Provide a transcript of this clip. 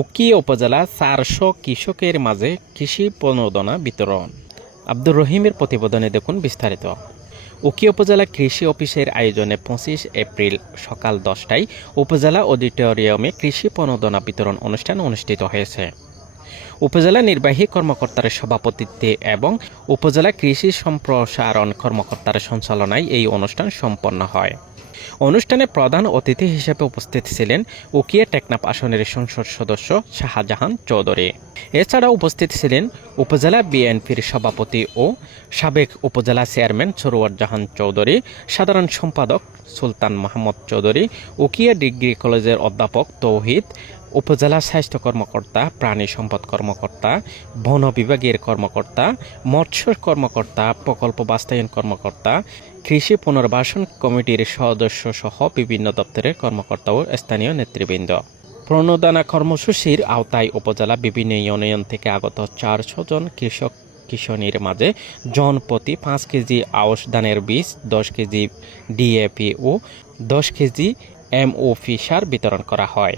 উকিয়া উপজেলা ৪০০ কৃষকের মাঝে কৃষি প্রণোদনা বিতরণ। আব্দুর রহিমের প্রতিবেদনে দেখুন বিস্তারিত। উকিয়া উপজেলা কৃষি অফিসের আয়োজনে ২৫ এপ্রিল সকাল ১০টায় উপজেলা অডিটোরিয়ামে কৃষি প্রণোদনা বিতরণ অনুষ্ঠান অনুষ্ঠিত হয়েছে। উপজেলা নির্বাহী কর্মকর্তার সভাপতিত্বে এবং উপজেলা কৃষি সম্প্রসারণ কর্মকর্তার সঞ্চালনায় এই অনুষ্ঠান সম্পন্ন হয়। অনুষ্ঠানে প্রধান অতিথি হিসেবে উপস্থিত ছিলেন উকিয়া টেকনাফ আসনের সংসদ সদস্য শাহজাহান চৌধুরী। এছাড়া উপস্থিত ছিলেন উপজেলা বিএনপির সভাপতি ও সাবেক উপজেলা চেয়ারম্যান সরোয়ার জাহান চৌধুরী, সাধারণ সম্পাদক সুলতান মাহমুদ চৌধুরী, উকিয়া ডিগ্রি কলেজের অধ্যাপক তৌহিদ, উপজেলা স্বাস্থ্য কর্মকর্তা, প্রাণী সম্পদ কর্মকর্তা, বন বিভাগের কর্মকর্তা, মৎস্য কর্মকর্তা, প্রকল্প বাস্তবায়ন কর্মকর্তা, কৃষি পুনর্বাসন কমিটির সদস্য সহ বিভিন্ন দপ্তরের কর্মকর্তা ও স্থানীয় নেতৃবৃন্দ। প্রণোদনা কর্মসূচির আওতায় উপজেলা বিভিন্ন ইউনিয়ন থেকে আগত ৪০০ জন কৃষক কিশোরীর মাঝে জনপ্রতি ৫ কেজি আউশ ধানের বীজ, ১০ কেজি ডিএপি ও ১০ কেজি এমওপি সার বিতরণ করা হয়।